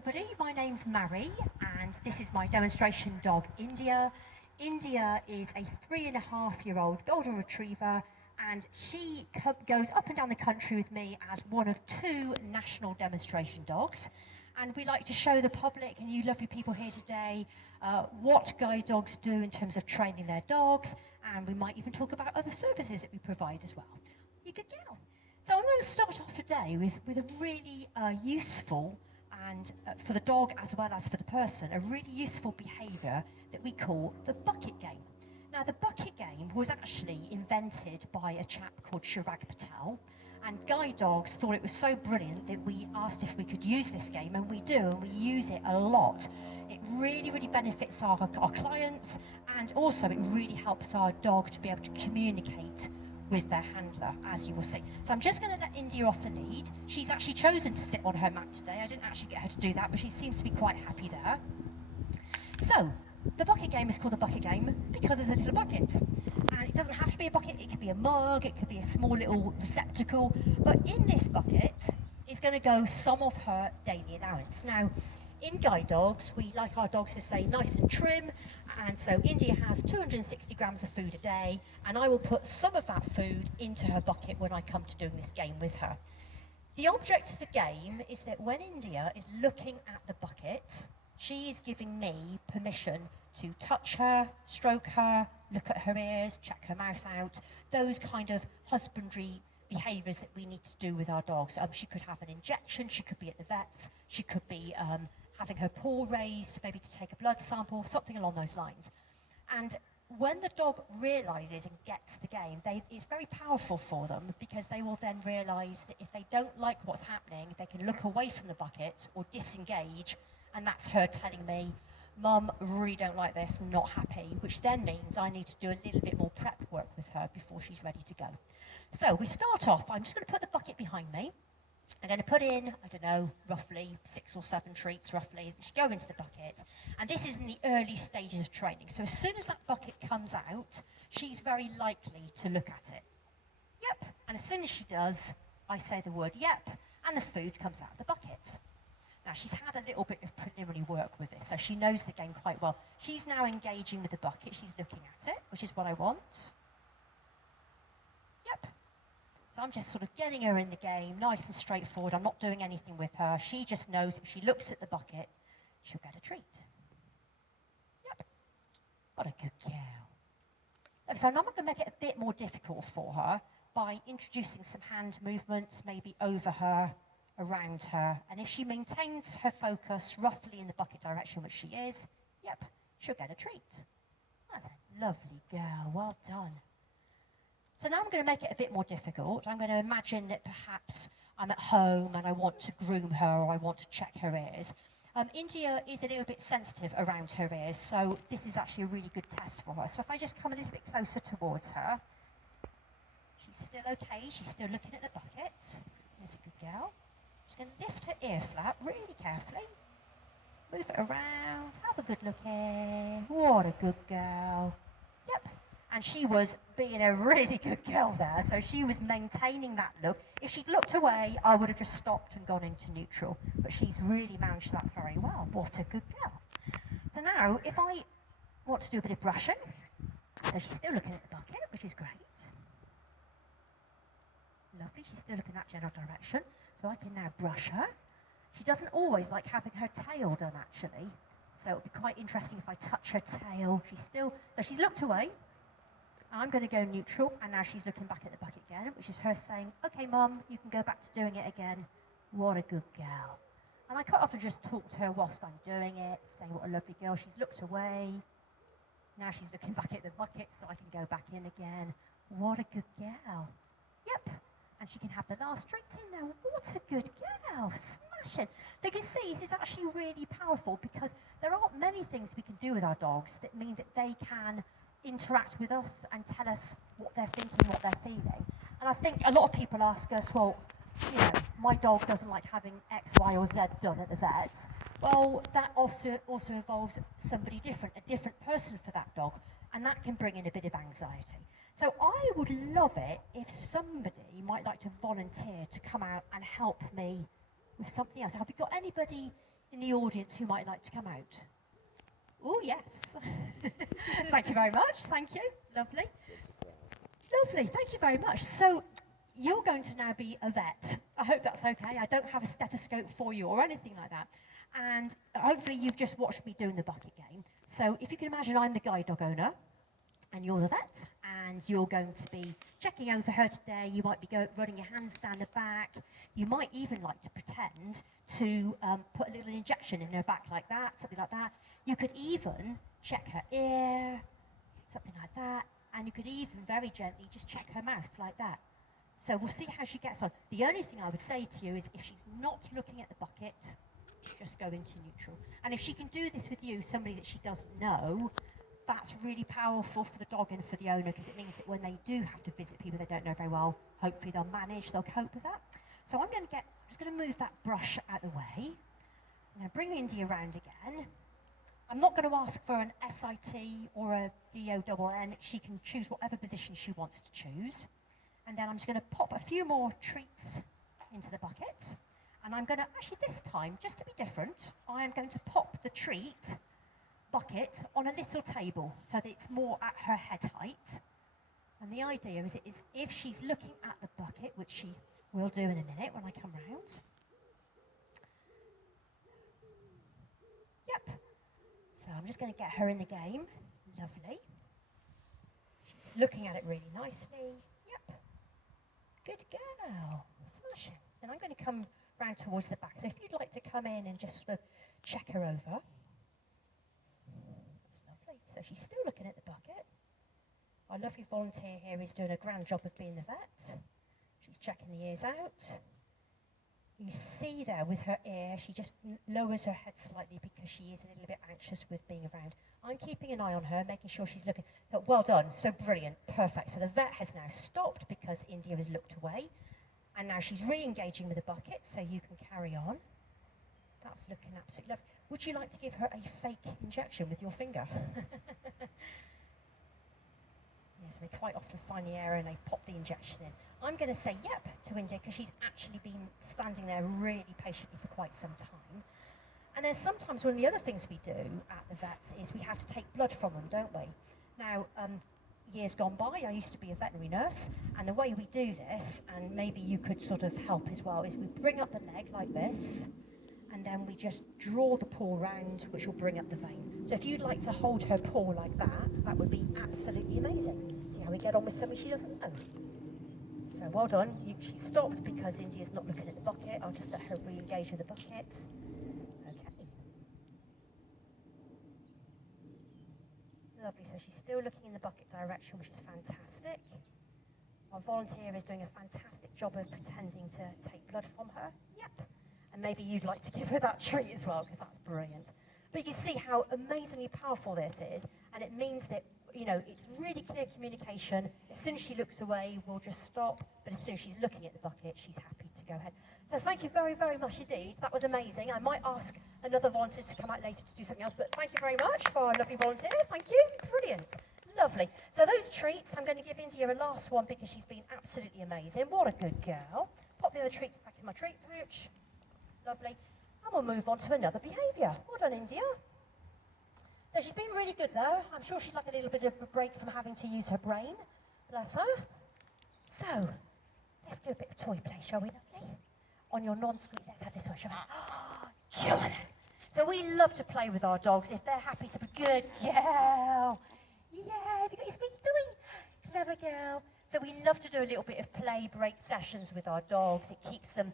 Everybody, my name's Mary, and this is my demonstration dog, India. India is a 3.5-year-old golden retriever, and she goes up and down the country with me as one of 2 national demonstration dogs. And we like to show the public and you lovely people here today what guide dogs do in terms of training their dogs, and we might even talk about other services that we provide as well. You good girl. So I'm going to start off today with a really useful and for the dog as well as for the person, a really useful behaviour that we call the bucket game. Now, the bucket game was actually invented by a chap called Chirag Patel, and guide dogs thought it was so brilliant that we asked if we could use this game, and we do, and we use it a lot. It really, really benefits our clients, and also it really helps our dog to be able to communicate with their handler, as you will see. So I'm just going to let India off the lead. She's actually chosen to sit on her mat today. I didn't actually get her to do that, but she seems to be quite happy there. So, the bucket game is called the bucket game because there's a little bucket. And it doesn't have to be a bucket, it could be a mug, it could be a small little receptacle, but in this bucket is going to go some of her daily allowance. Now, in guide dogs, we like our dogs to stay nice and trim, and so India has 260 grams of food a day, and I will put some of that food into her bucket when I come to doing this game with her. The object of the game is that when India is looking at the bucket, she is giving me permission to touch her, stroke her, look at her ears, check her mouth out, those kind of husbandry behaviours that we need to do with our dogs. She could have an injection, she could be at the vet's, she could be having her paw raised, maybe to take a blood sample, something along those lines. And when the dog realises and gets the game, it's very powerful for them, because they will then realise that if they don't like what's happening, they can look away from the bucket or disengage, and that's her telling me, Mum, really don't like this, not happy, which then means I need to do a little bit more prep work with her before she's ready to go. So we start off, I'm just going to put the bucket behind me. I'm going to put in, I don't know, roughly 6 or 7 treats, roughly, which go into the bucket. And this is in the early stages of training. So as soon as that bucket comes out, she's very likely to look at it. Yep. And as soon as she does, I say the word yep, and the food comes out of the bucket. Now, she's had a little bit of preliminary work with this, so she knows the game quite well. She's now engaging with the bucket. She's looking at it, which is what I want. Yep. So I'm just sort of getting her in the game, nice and straightforward. I'm not doing anything with her. She just knows if she looks at the bucket, she'll get a treat. Yep. What a good girl. So now I'm going to make it a bit more difficult for her by introducing some hand movements, maybe over her, around her. And if she maintains her focus roughly in the bucket direction, which she is, yep, she'll get a treat. That's a lovely girl. Well done. So now I'm going to make it a bit more difficult. I'm going to imagine that perhaps I'm at home and I want to groom her, or I want to check her ears. India is a little bit sensitive around her ears, so this is actually a really good test for her. So if I just come a little bit closer towards her, she's still okay, she's still looking at the bucket. There's a good girl. Just going to lift her ear flap really carefully. Move it around, have a good look in. What a good girl. Yep. And she was being a really good girl there, so she was maintaining that look. If she'd looked away, I would have just stopped and gone into neutral, but she's really managed that very well. What a good girl. So now, if I want to do a bit of brushing, so she's still looking at the bucket, which is great. Lovely, she's still looking that general direction, so I can now brush her. She doesn't always like having her tail done, actually, so it'll be quite interesting if I touch her tail. So she's looked away. I'm going to go neutral, and now she's looking back at the bucket again, which is her saying, okay, Mum, you can go back to doing it again. What a good girl. And I quite often just talk to her whilst I'm doing it, say what a lovely girl. She's looked away. Now she's looking back at the bucket, so I can go back in again. What a good girl. Yep. And she can have the last treat in there. What a good girl. Smashing. So you can see this is actually really powerful, because there aren't many things we can do with our dogs that mean that they can interact with us and tell us what they're thinking, what they're feeling. And I think a lot of people ask us, well, you know, my dog doesn't like having X, Y, or Z done at the vets. Well, that also involves somebody different, a different person for that dog, and that can bring in a bit of anxiety. So I would love it if somebody might like to volunteer to come out and help me with something else. Have you got anybody in the audience who might like to come out? Oh, yes. Thank you very much. Thank you. Lovely. Lovely. Thank you very much. So you're going to now be a vet. I hope that's okay. I don't have a stethoscope for you or anything like that. And hopefully you've just watched me doing the bucket game. So if you can imagine I'm the guide dog owner and you're the vet and you're going to be checking over her today. You might be running your hands down the back. You might even like to pretend to put a little injection in her back like that, something like that. You could even check her ear, something like that. And you could even very gently just check her mouth like that. So we'll see how she gets on. The only thing I would say to you is if she's not looking at the bucket, just go into neutral. And if she can do this with you, somebody that she doesn't know, that's really powerful for the dog and for the owner, because it means that when they do have to visit people they don't know very well, hopefully they'll cope with that. So I'm just going to move that brush out of the way. I'm going to bring Indy around again. I'm not going to ask for an SIT or a DONN. She can choose whatever position she wants to choose. And then I'm just going to pop a few more treats into the bucket. And I'm going to, actually this time, just to be different, I am going to pop the treat bucket on a little table so that it's more at her head height. And the idea is if she's looking at the bucket, which she will do in a minute when I come round. Yep. So I'm just going to get her in the game. Lovely. She's looking at it really nicely. Yep. Good girl. Smashing. Then I'm going to come round towards the back. So if you'd like to come in and just sort of check her over. That's lovely. So she's still looking at the bucket. Our lovely volunteer here is doing a grand job of being the vet. She's checking the ears out. You see there with her ear, she just lowers her head slightly because she is a little bit anxious with being around. I'm keeping an eye on her, making sure she's looking. But well done, so brilliant, perfect. So the vet has now stopped because India has looked away. And now she's re-engaging with the bucket, so you can carry on. That's looking absolutely lovely. Would you like to give her a fake injection with your finger? Yes, they quite often find the area and they pop the injection in. I'm going to say yep to India because she's actually been standing there really patiently for quite some time. And then sometimes one of the other things we do at the vets is we have to take blood from them, don't we? Now, years gone by, I used to be a veterinary nurse, and the way we do this, and maybe you could sort of help as well, is we bring up the leg like this, and then we just draw the paw round, which will bring up the vein. So if you'd like to hold her paw like that, that would be absolutely amazing. See how we get on with something she doesn't know. So well done. She stopped because India's not looking at the bucket. I'll just let her re-engage with the bucket. Okay. Lovely. So she's still looking in the bucket direction, which is fantastic. Our volunteer is doing a fantastic job of pretending to take blood from her. Yep. And maybe you'd like to give her that treat as well, because that's brilliant. But you can see how amazingly powerful this is, and it means that, you know, it's really clear communication. As soon as she looks away, we'll just stop, but as soon as she's looking at the bucket, she's happy to go ahead. So thank you very, very much indeed. That was amazing. I might ask another volunteer to come out later to do something else, but thank you very much for our lovely volunteer. Thank you. Brilliant. Lovely. So those treats, I'm going to give India a last one because she's been absolutely amazing. What a good girl. Pop the other treats back in my treat pouch. Lovely. And we'll move on to another behaviour. Well done, India. So she's been really good, though. I'm sure she'd like a little bit of a break from having to use her brain. Bless her. So, let's do a bit of toy play, shall we, lovely? On your non-squeak, let's have this one, shall we? Come on. So we love to play with our dogs. If they're happy to be good girl. Yeah, have you got your squeaky toy? Clever girl. So we love to do a little bit of play break sessions with our dogs. It keeps them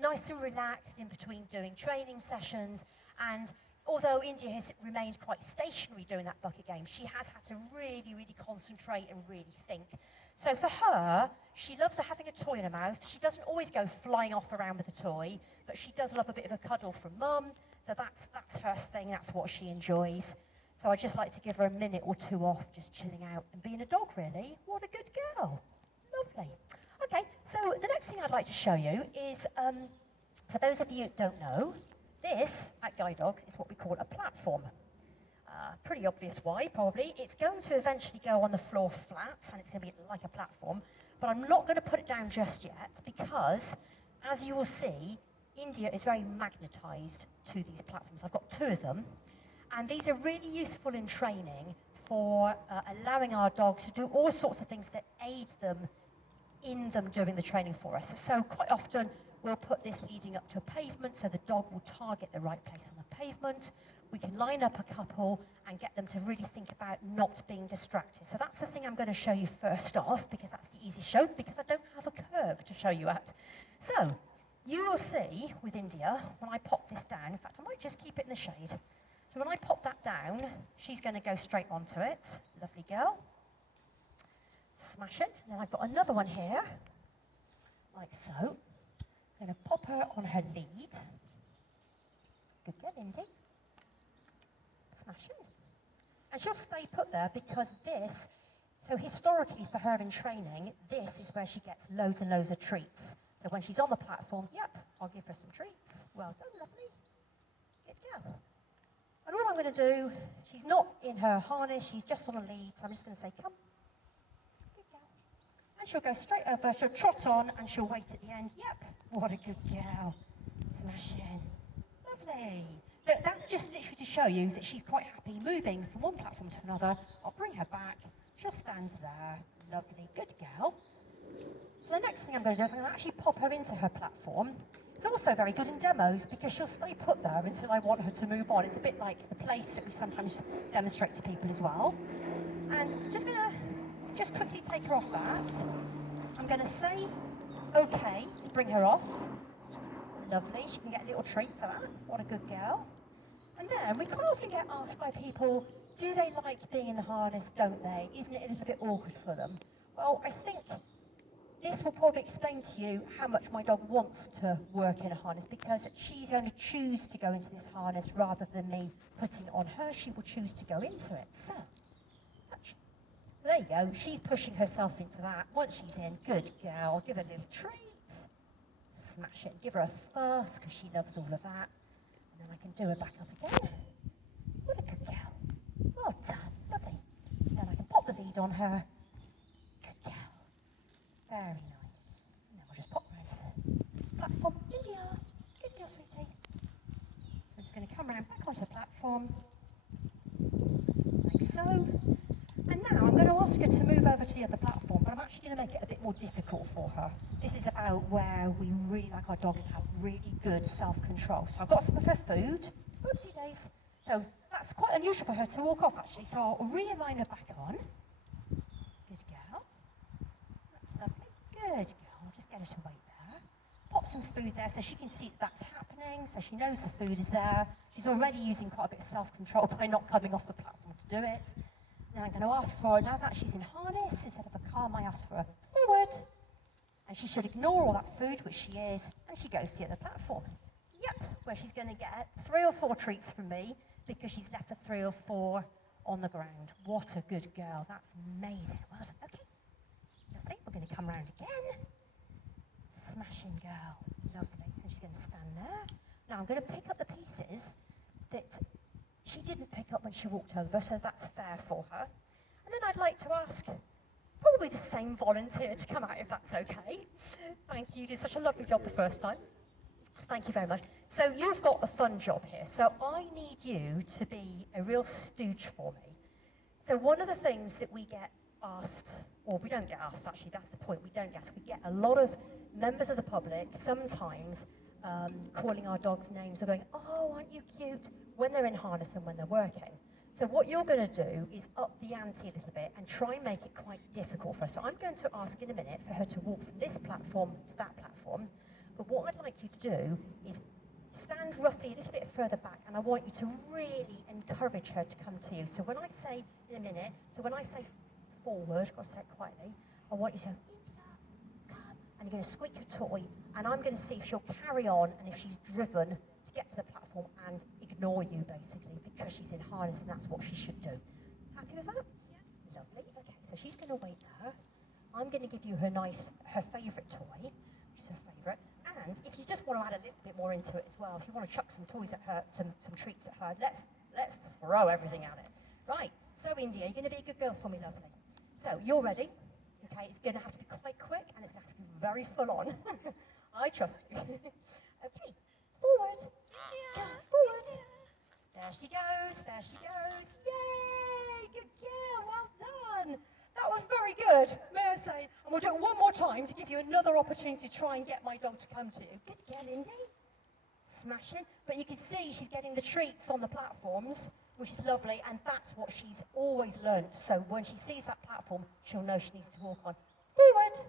nice and relaxed in between doing training sessions, and although India has remained quite stationary during that bucket game, she has had to really, really concentrate and really think. So for her, she loves having a toy in her mouth. She doesn't always go flying off around with a toy, but she does love a bit of a cuddle from mum, so that's her thing, that's what she enjoys. So I'd just like to give her a minute or two off, just chilling out and being a dog, really. What a good girl. Lovely. Okay, so the next thing I'd like to show you is, for those of you who don't know, this, at Guide Dogs, is what we call a platform. Pretty obvious why, probably. It's going to eventually go on the floor flat, and it's going to be like a platform, but I'm not going to put it down just yet, because, as you will see, India is very magnetised to these platforms. I've got 2 of them, and these are really useful in training for allowing our dogs to do all sorts of things that aid them in them doing the training for us. So quite often we'll put this leading up to a pavement so the dog will target the right place on the pavement. We can line up a couple and get them to really think about not being distracted. So that's the thing I'm going to show you first off, because that's the easiest show, because I don't have a curve to show you at. So you will see with India, when I pop this down, in fact I might just keep it in the shade. So when I pop that down, she's going to go straight onto it. Lovely girl. Smash it. And then I've got another one here, like so. I'm going to pop her on her lead. Good girl, Indy. Smash it. And she'll stay put there because this, so historically for her in training, this is where she gets loads and loads of treats. So when she's on the platform, yep, I'll give her some treats. Well done, lovely. Good girl. And all I'm going to do, she's not in her harness, she's just on a lead, so I'm just going to say, come. Good girl. And she'll go straight over, she'll trot on, and she'll wait at the end. Yep, what a good girl. Smash in. Lovely. So that's just literally to show you that she's quite happy moving from one platform to another. I'll bring her back. She'll stand there. Lovely. Good girl. So the next thing I'm going to do is I'm going to actually pop her into her platform. It's also very good in demos because she'll stay put there until I want her to move on. It's a bit like the place that we sometimes demonstrate to people as well. And I'm just going to quickly take her off that. I'm going to say okay to bring her off. Lovely. She can get a little treat for that. What a good girl. And then we quite often get asked by people, do they like being in the harness, don't they? Isn't it a little bit awkward for them? Well, I think this will probably explain to you how much my dog wants to work in a harness, because she's going to choose to go into this harness rather than me putting it on her. She will choose to go into it. So, touch. There you go. She's pushing herself into that. Once she's in, good girl. Give her a little treat. Smash it. Give her a fuss because she loves all of that. And then I can do her back up again. What a good girl. Well done. Lovely. Then I can pop the lead on her. Good girl. Very nice. And then we'll just pop round to the platform. India. Good girl, sweetie. So we're just going to come around back onto the platform. Like so. And now I'm going to ask her to move over to the other platform, but I'm actually going to make it a bit more difficult for her. This is about where we really like our dogs to have really good self-control. So I've got some of her food. Oopsie days. So that's quite unusual for her to walk off, actually. So I'll realign her back on. Good girl. That's lovely. Good girl. I'll just get her to wait there. Pop some food there so she can see that's happening, so she knows the food is there. She's already using quite a bit of self-control by not coming off the platform to do it. Now I'm going to ask for her, now that she's in harness, instead of a calm, I ask for her forward. And she should ignore all that food, which she is, and she goes to the other platform. Yep, where she's going to get 3 or 4 treats from me because she's left the 3 or 4 on the ground. What a good girl. That's amazing. Well done. Okay. Lovely. We're going to come round again. Smashing girl. Lovely. And she's going to stand there. Now I'm going to pick up the pieces that she didn't pick up when she walked over, so that's fair for her. And then I'd like to ask probably the same volunteer to come out, if that's okay. Thank you. You did such a lovely job the first time. Thank you very much. So you've got a fun job here. So I need you to be a real stooge for me. So one of the things that we get asked, or we don't get asked actually, that's the point, we don't get, we get a lot of members of the public sometimes calling our dogs names or going, oh, aren't you cute, when they're in harness and when they're working. So what you're going to do is up the ante a little bit and try and make it quite difficult for her. So I'm going to ask in a minute for her to walk from this platform to that platform. But what I'd like you to do is stand roughly a little bit further back, and I want you to really encourage her to come to you. So when I say in a minute, so when I say forward, I've got to say it quietly, I want you to, India, come, and you're going to squeak your toy, and I'm going to see if she'll carry on and if she's driven to get to the platform and ignore you, basically, because she's in harness, and that's what she should do. Happy with that? Yeah. Lovely. Okay, so she's going to wait there. I'm going to give you her favourite toy, which is her favourite. And if you just want to add a little bit more into it as well, if you want to chuck some toys at her, some treats at her, let's throw everything at it. Right, so India, you're going to be a good girl for me, lovely. So, you're ready. Okay, it's going to have to be quite quick, and it's going to have to be very full on. I trust you. Okay, Forward. Go forward. There she goes, there she goes. Yay! Good girl, well done. That was very good, may I say. And we'll do it one more time to give you another opportunity to try and get my dog to come to you. Good girl, Indy. Smashing. But you can see she's getting the treats on the platforms, which is lovely, and that's what she's always learnt. So when she sees that platform, she'll know she needs to walk on. Forward.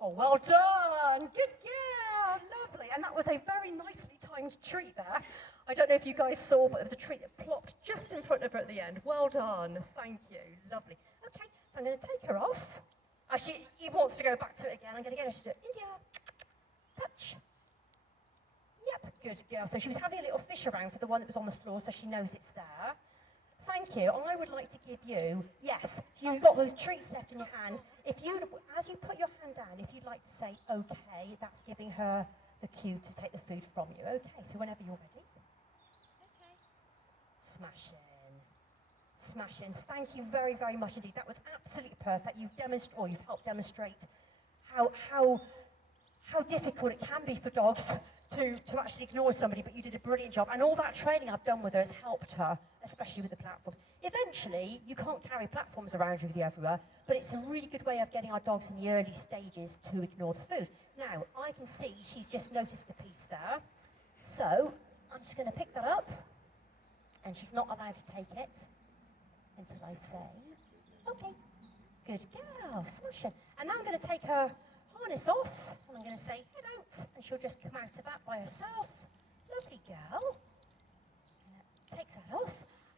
Oh, well done. Good girl. Lovely. And that was a very nicely timed treat there. I don't know if you guys saw, but there was a treat that plopped just in front of her at the end. Well done. Thank you. Lovely. Okay, so I'm going to take her off. She even wants to go back to it again. I'm going to get her to do it. India. Touch. Yep, good girl. So she was having a little fish around for the one that was on the floor, so she knows it's there. Thank you. I would like to give you, yes, you've got those treats left in your hand. If you, as you put your hand down, if you'd like to say, okay, that's giving her the cue to take the food from you. Okay, so whenever you're ready. Okay. Smashing. Smashing. Thank you very, very much indeed. That was absolutely perfect. You've helped demonstrate how difficult it can be for dogs to actually ignore somebody, but you did a brilliant job. And all that training I've done with her has helped her, especially with the platforms. Eventually, you can't carry platforms around with you everywhere, but it's a really good way of getting our dogs in the early stages to ignore the food. Now, I can see she's just noticed a piece there. So, I'm just going to pick that up, and she's not allowed to take it until I say, okay, good girl, smash it. And now I'm going to take her harness off, and I'm going to say, head out, and she'll just come out of that by herself. Lovely girl. Take that off.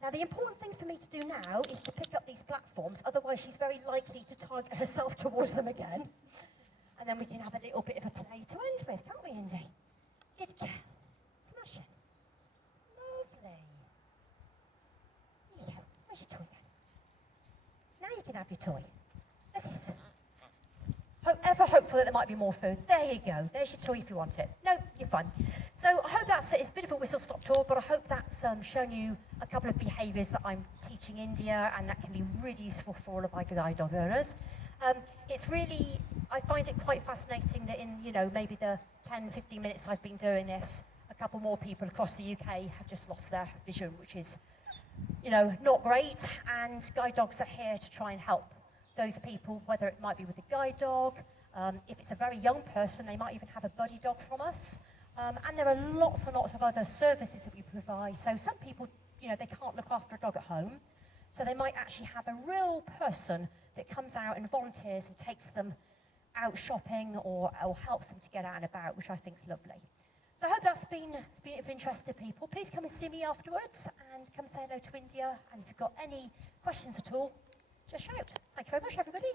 Now, the important thing for me to do now is to pick up these platforms, otherwise she's very likely to target herself towards them again. And then we can have a little bit of a play to end with, can't we, Indy? Good girl. Smash it. Lovely. Here you go. Where's your toy then? Now you can have your toy. What's this? Ever hopeful that there might be more food? There you go. There's your toy if you want it. No, you're fine. So I hope it's a bit of a whistle-stop tour, but I hope that's shown you a couple of behaviours that I'm teaching India, and that can be really useful for all of our guide dog owners. It's really, I find it quite fascinating that in, maybe the 10, 15 minutes I've been doing this, a couple more people across the UK have just lost their vision, which is, not great, and guide dogs are here to try and help those people, whether it might be with a guide dog, if it's a very young person, they might even have a buddy dog from us. And there are lots and lots of other services that we provide. So some people, they can't look after a dog at home. So they might actually have a real person that comes out and volunteers and takes them out shopping or helps them to get out and about, which I think is lovely. So I hope it's been of interest to people. Please come and see me afterwards and come say hello to India. And if you've got any questions at all, just shout. Thank you very much, everybody.